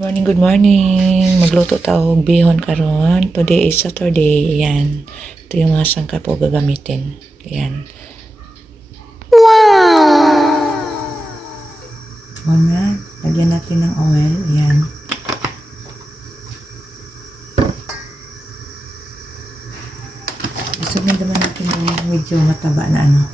Good morning. Magluto tayo og bihon karon. Today is Saturday. Ayan. Ito yung mga sangkap ko gagamitin. Ayan. Una, lagyan natin ng oil. Ayan. Isugin naman natin yung medyo mataba na ano.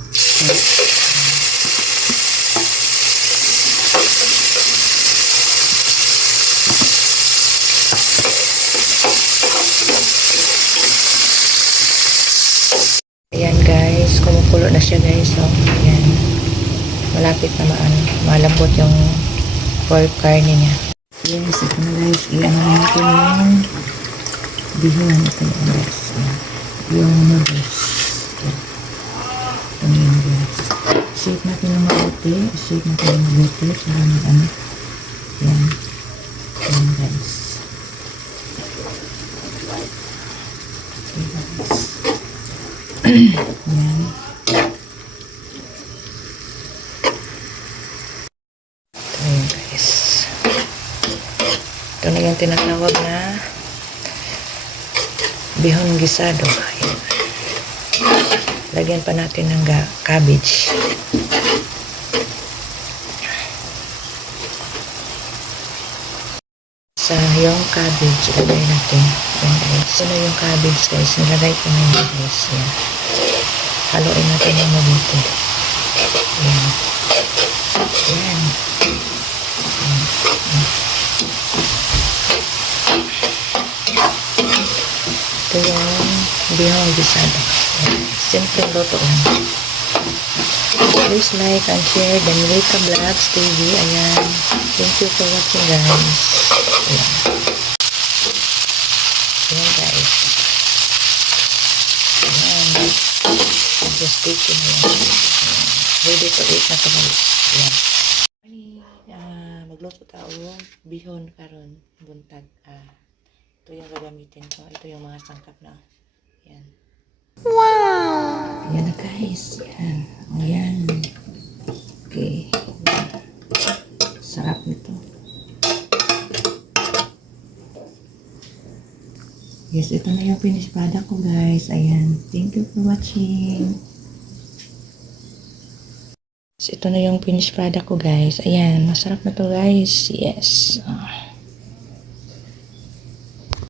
Ayan guys, kumukulo na siya guys. So, ayan. Malapit na malambot yung pork carne niya. Yes, ito na guys. Iyan na natin yung bihon. Ito na guys. Yung noodles. Ito na yun guys. Shake natin ng mabuti. Shake natin ng mabuti. Para mag-ano. Ayan. Ayan guys. Okay guys. Ayan. Ayan guys. Ito na yung tinatawag na bihon gisado. Ayan. Lagyan pa natin ng cabbage. Sa yung cabbage, ilagay natin. Ayan guys. Ito na yung cabbage guys. Nilagay ko na yung guys. Ayan. Haluin natin yung mabuti. Ayan. Ayan. Ito yung bihon gisado. Simple luto lang. Please like and share the Milita Vlogs TV. Ayan. Thank you for watching guys. Ayan. Ayan guys. Ayan. Just take it na yan. Ready to eat na ito guys. Ayan. Magluto tayo bihon karon buntag. Ito yung gagamitin ko. Ito yung mga sangkap na. Ayan. Wow! Ayan na guys. Ayan. Ayan. Okay. Sarap nito. Yes, ito na yung finished product ko guys. Ayan. Thank you for watching. So, ito na yung finished product ko guys. Ayan. Masarap na to guys. Yes.